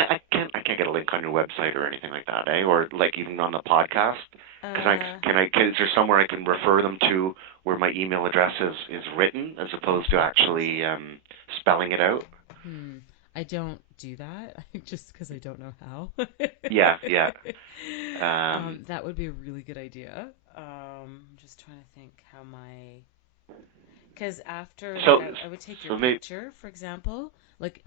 And I can't get a link on your website or anything like that, eh? Or like even on the podcast. Is there somewhere I can refer them to where my email address is written as opposed to actually spelling it out? I don't do that just because I don't know how. Yeah, yeah. Um, That would be a really good idea. I'm just trying to think how my because after like so I would take your so maybe picture, for example, like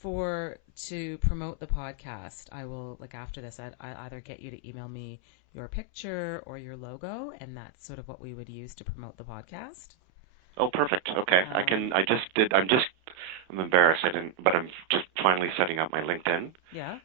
for to promote the podcast, I will like after this, I either get you to email me your picture or your logo, and that's sort of what we would use to promote the podcast. oh, perfect. Okay, I Um, can. I just did. I'm embarrassed. I didn't, but I'm just finally setting up my LinkedIn. yeah.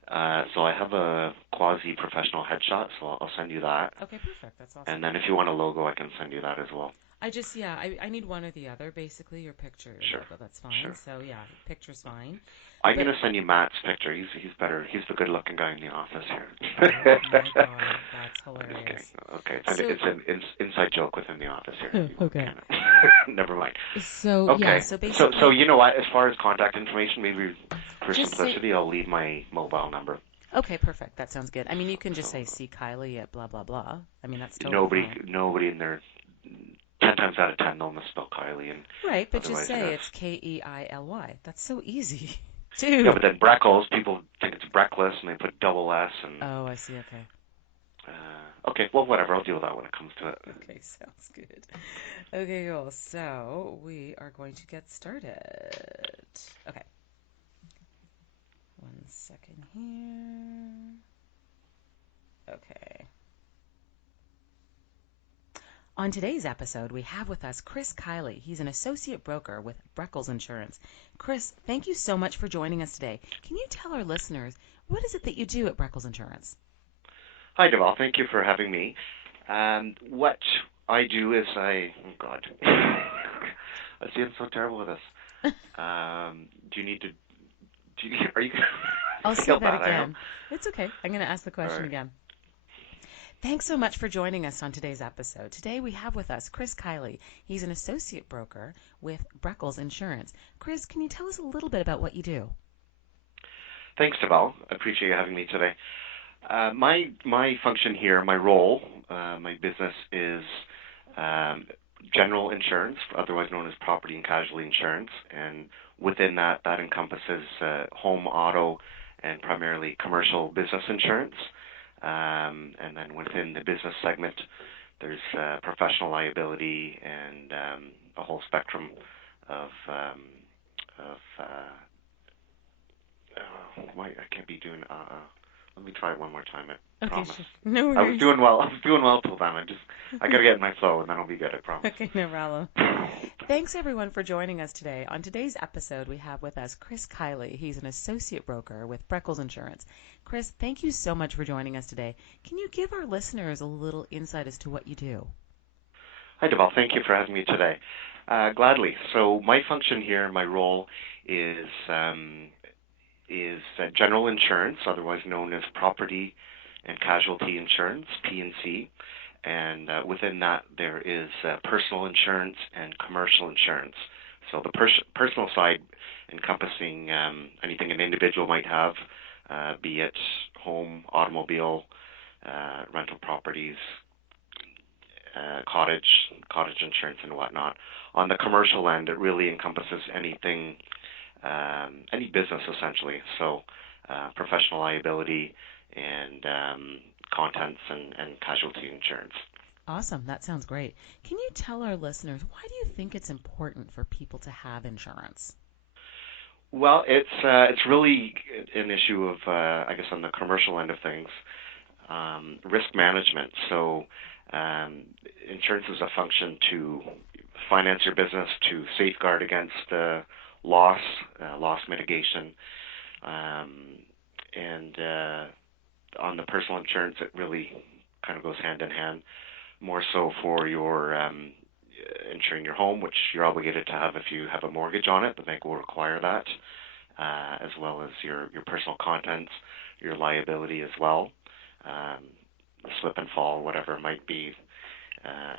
So I have a quasi-professional headshot, so I'll send you that. Okay, perfect. That's And awesome. then if you want a logo, I can send you that as well. I need one or the other, basically, your picture, your Sure, logo, that's fine. sure. So yeah, picture's fine. I'm But gonna send you Matt's picture. He's better. He's the good-looking guy in the office oh here. my God, that's I'm just kidding. hilarious. Okay, So it's an inside joke within the office here. You won't okay. kind of. Never mind. So yeah, Okay. so So basically you know what? As far as contact information, maybe for just say simplicity, I'll leave my mobile number. okay, perfect. That sounds good. I mean, you can just So say see Kylie at blah blah blah. I mean, that's totally nobody fine. nobody in there 10 times out of 10 they'll misspell Kylie, and Right, but just otherwise it say is. it's Keily. That's so easy. Yeah, Dude. but then Breckles, people think it's Breckles and they put double S and Oh, I see. Okay. okay, well whatever, I'll deal with that when it comes to it. Okay, sounds good. Okay, cool. So we are going to get started. Okay, one second here. Okay. On today's episode, we have with us Chris Kiely. He's an associate broker with Breckles Insurance. Chris, thank you so much for joining us today. Can you tell our listeners what is it that you do at Breckles Insurance? Hi Deval, thank you for having me. What I do is oh god. I see I'm so terrible with this. Do you need to are you I'll I say feel that bad, I know. again. It's okay. I'm going to ask the All question right. again. Thanks so much for joining us on today's episode. Today we have with us Chris Kiely. He's an associate broker with Breckles Insurance. Chris, can you tell us a little bit about what you do? Thanks, Deval. I appreciate you having me today. My function here, my role, my business is um, general insurance, otherwise known as property and casualty insurance, and within that, that encompasses home, auto, and primarily commercial business insurance. And then within the business segment, there's professional liability and a whole spectrum of why I can't be doing. Let me try it one more time. I Okay, promise. sure. No I was worries. doing well. I was doing well till then. I gotta get in my flow, and then I'll be good. I promise. Okay, no problem. Thanks everyone for joining us today. On today's episode, we have with us Chris Kiely. He's an associate broker with Breckles Insurance. Chris, thank you so much for joining us today. Can you give our listeners a little insight as to what you do? Hi, Deval. Thank you for having me today. Gladly. So my function here, my role is general insurance, otherwise known as property and casualty insurance, P&C. And within that, there is personal insurance and commercial insurance. So the personal side encompassing anything an individual might have, be it home, automobile, rental properties, cottage insurance, and whatnot. On the commercial end, it really encompasses anything, any business essentially. So professional liability and contents and casualty insurance. Awesome. That sounds great. Can you tell our listeners why do you think it's important for people to have insurance? Well, it's really an issue of I guess on the commercial end of things, risk management. So insurance is a function to finance your business, to safeguard against loss, loss mitigation, um, and on the personal insurance, it really kind of goes hand in hand. More so for your insuring your home, which you're obligated to have if you have a mortgage on it. The bank will require that, as well as your personal contents, your liability as well, um, slip and fall, whatever it might be.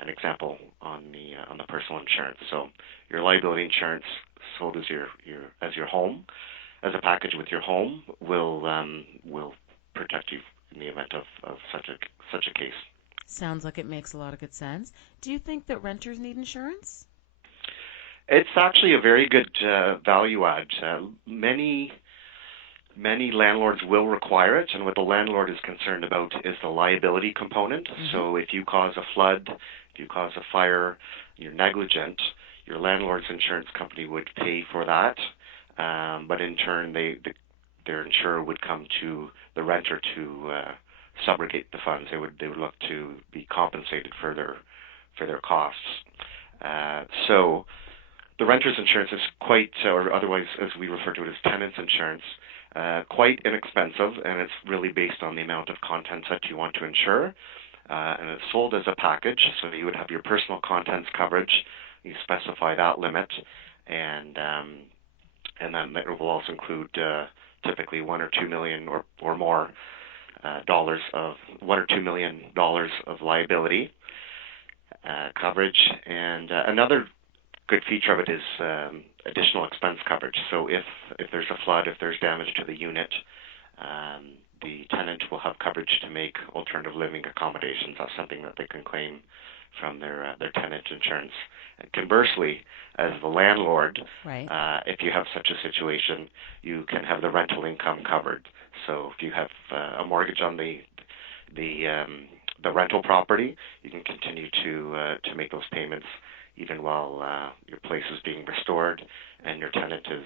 An example on the personal insurance. So your liability insurance sold as your home. as a package with your home will protect you in the event of such a case. Sounds like it makes a lot of good sense. Do you think that renters need insurance? It's actually a very good value add. Many landlords will require it, and what the landlord is concerned about is the liability component. So if you cause a flood, if you cause a fire, you're negligent, your landlord's insurance company would pay for that, but in turn their insurer would come to the renter to subrogate the funds. They would look to be compensated for their costs. So the renter's insurance is quite, or otherwise as we refer to it as tenant's insurance, quite inexpensive, and it's really based on the amount of contents that you want to insure. And it's sold as a package, so you would have your personal contents coverage. You specify that limit, and then it will also include typically $1 or $2 million or more dollars of $1 or $2 million of liability coverage. And another good feature of it is additional expense coverage. So if there's a flood, if there's damage to the unit, the tenant will have coverage to make alternative living accommodations. That's something that they can claim from their tenant insurance. And conversely, as the landlord, Right. if you have such a situation, you can have the rental income covered. So if you have a mortgage on the rental property, you can continue to make those payments even while your place is being restored and your tenant is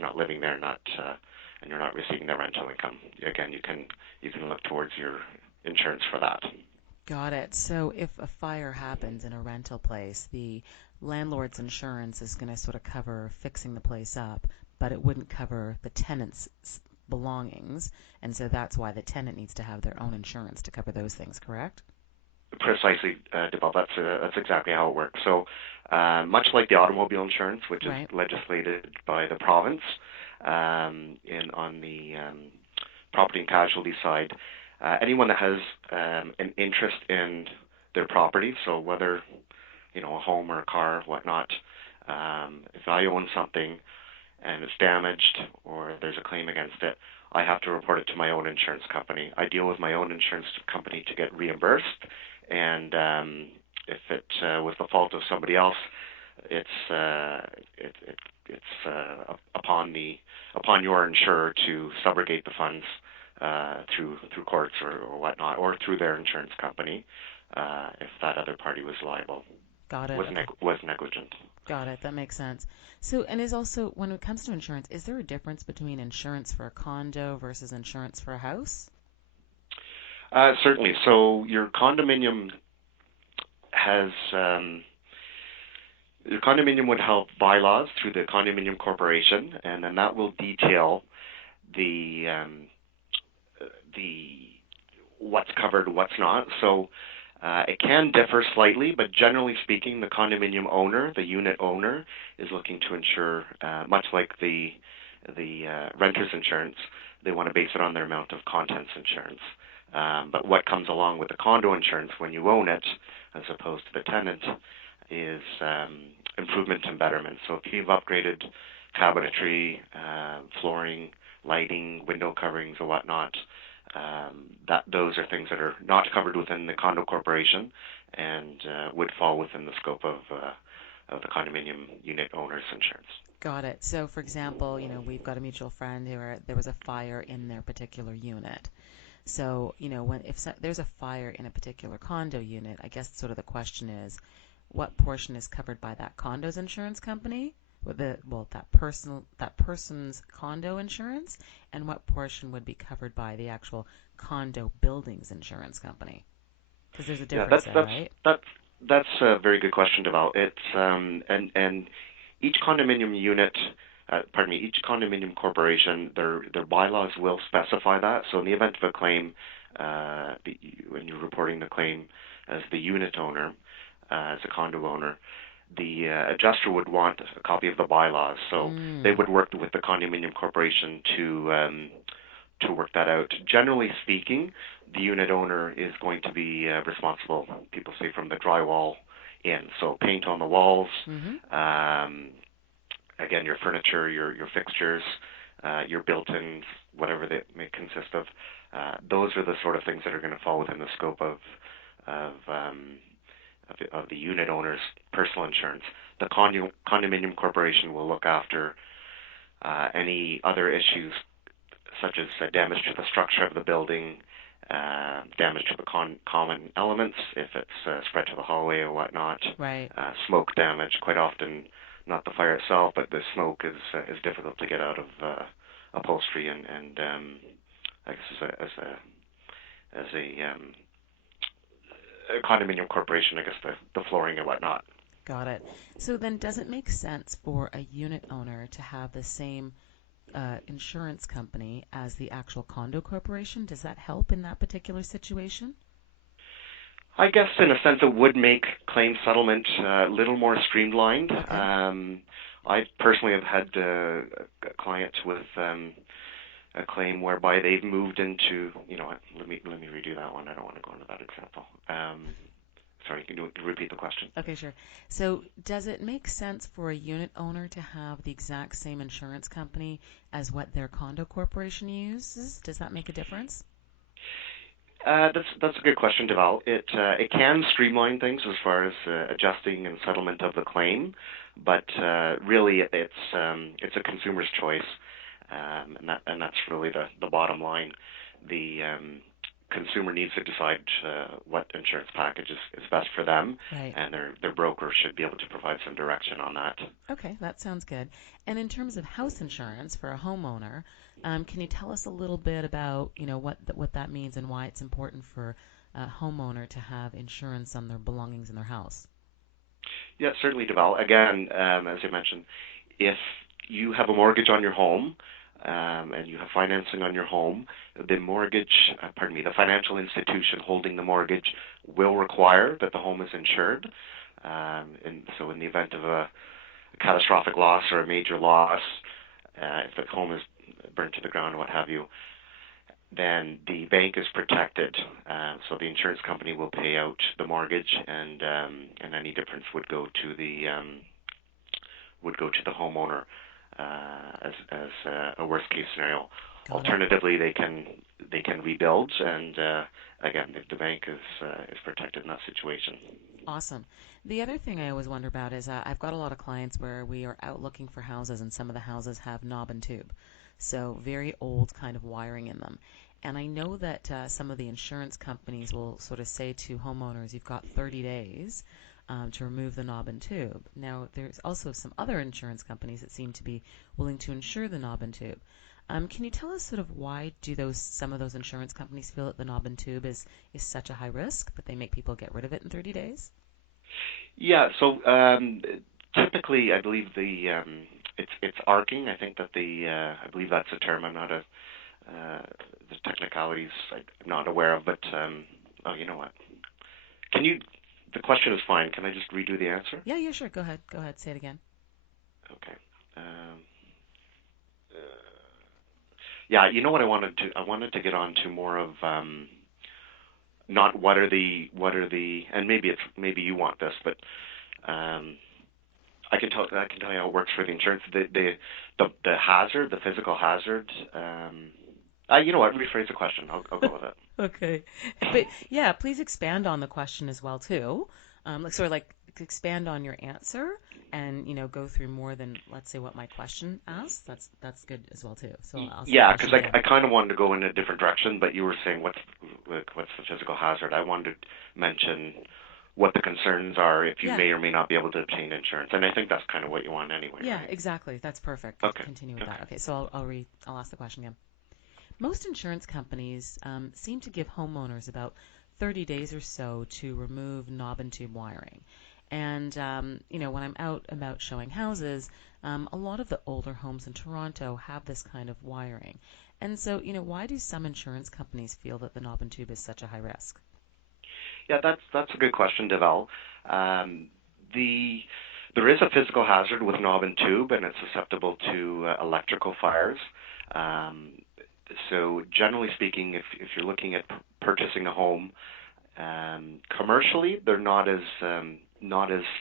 not living there, and you're not receiving the rental income. Again, you can look towards your insurance for that. Got it. So if a fire happens in a rental place, the landlord's insurance is going to sort of cover fixing the place up, but it wouldn't cover the tenant's belongings, and so that's why the tenant needs to have their own insurance to cover those things, correct? Precisely, Deval. That's exactly how it works. So, much like the automobile insurance, which is legislated by the province, on the property and casualty side, anyone that has an interest in their property, so whether a home or a car, whatnot, if I own something and it's damaged or there's a claim against it, I have to report it to my own insurance company. I deal with my own insurance company to get reimbursed, and if it was the fault of somebody else, it's upon your insurer to subrogate the funds through courts or whatnot, or through their insurance company if that other party was liable. Got it. Was negligent. Got it. That makes sense. So, and is also, when it comes to insurance, is there a difference between insurance for a condo versus insurance for a house? Certainly. So your condominium would have bylaws through the condominium corporation, and then that will detail the what's covered, what's not. So it can differ slightly, but generally speaking, the condominium owner, the unit owner, is looking to insure, much like the renter's insurance. They want to base it on their amount of contents insurance. But what comes along with the condo insurance when you own it, as opposed to the tenant, is improvement and betterment. So if you've upgraded cabinetry, flooring, lighting, window coverings, or whatnot, those are things that are not covered within the condo corporation and would fall within the scope of the condominium unit owner's insurance. Got it. So, for example, we've got a mutual friend who there was a fire in their particular unit. So, if there's a fire in a particular condo unit, I guess sort of the question is, what portion is covered by that condo's insurance company, that person's condo insurance, and what portion would be covered by the actual condo building's insurance company? Because there's a difference there, right? That's a very good question, Deval. It's and each condominium unit. Each condominium corporation, their bylaws will specify that. So in the event of a claim, when you're reporting the claim as the unit owner, as a condo owner, the adjuster would want a copy of the bylaws. So they would work with the condominium corporation to work that out. Generally speaking, the unit owner is going to be responsible, people say, from the drywall in. So paint on the walls, again, your furniture, your fixtures, your built-ins, whatever they may consist of. Those are the sort of things that are going to fall within the scope of, um, of the unit owner's personal insurance. The condominium corporation will look after any other issues such as damage to the structure of the building, damage to the common elements if it's spread to the hallway or whatnot, Right. smoke damage. Quite often, not the fire itself, but the smoke is difficult to get out of upholstery and I guess a condominium corporation, I guess the flooring and whatnot. Got it. So then, does it make sense for a unit owner to have the same insurance company as the actual condo corporation? Does that help in that particular situation? I guess in a sense it would make claim settlement a little more streamlined. Okay. I personally have had a client with a claim whereby they've moved into, let me redo that one. I don't want to go into that example. Sorry, can you repeat the question? Okay, sure. So, does it make sense for a unit owner to have the exact same insurance company as what their condo corporation uses? Does that make a difference? That's a good question, Deval. It can streamline things as far as adjusting and settlement of the claim, but really it's a consumer's choice, and that's really the bottom line. The consumer needs to decide what insurance package is best for them, Right. and their broker should be able to provide some direction on that. Okay, that sounds good. And in terms of house insurance for a homeowner, can you tell us a little bit about, what that means and why it's important for a homeowner to have insurance on their belongings in their house? Yeah, certainly, Deval. Again, as I mentioned, if you have a mortgage on your home and you have financing on your home, the financial institution holding the mortgage will require that the home is insured. And so in the event of a catastrophic loss or a major loss, if the home is burnt to the ground or what have you, then the bank is protected. So the insurance company will pay out the mortgage, and any difference would go to the homeowner as a worst case scenario. Got it. Alternatively, they can rebuild, and again, the bank is protected in that situation. Awesome. The other thing I always wonder about is I've got a lot of clients where we are out looking for houses, and some of the houses have knob and tube. So very old kind of wiring in them. And I know that some of the insurance companies will sort of say to homeowners, you've got 30 days to remove the knob and tube. Now, there's also some other insurance companies that seem to be willing to insure the knob and tube. Can you tell us sort of why do some of those insurance companies feel that the knob and tube is such a high risk that they make people get rid of it in 30 days? Yeah, so typically, I believe it's arcing. I think that I believe that's a term. I'm not the technicalities I'm not aware of, but you know what? The question is fine. Can I just redo the answer? Yeah, sure. Go ahead. Say it again. Okay. Yeah, you know what I wanted to? I wanted to get on to more of not what are the, and maybe you want this, but I can tell you how it works for the insurance. The hazard, the physical hazard. You know what? Rephrase the question. I'll go with it. Okay. But yeah, please expand on the question as well too. Like expand on your answer and go through more than, let's say, what my question asks. That's good as well too. So I'll say Yeah, the because question I again. kind of wanted to go in a different direction, but you were saying what's the physical hazard. I wanted to mention what the concerns are if you Yeah. may or may not be able to obtain insurance, and I think that's kind of what you want anyway. Yeah, Right? exactly. That's perfect. Okay. Continue with that. Okay, so I'll ask the question again. Most insurance companies seem to give homeowners about 30 days or so to remove knob and tube wiring. And, when I'm out about showing houses, a lot of the older homes in Toronto have this kind of wiring. And so, why do some insurance companies feel that the knob and tube is such a high risk? Yeah, that's a good question, Deval. There is a physical hazard with knob and tube, and it's susceptible to electrical fires. So generally speaking, if you're looking at purchasing a home, commercially they're not as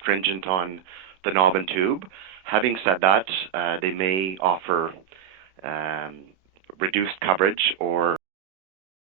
stringent on the knob and tube. Having said that, they may offer reduced coverage or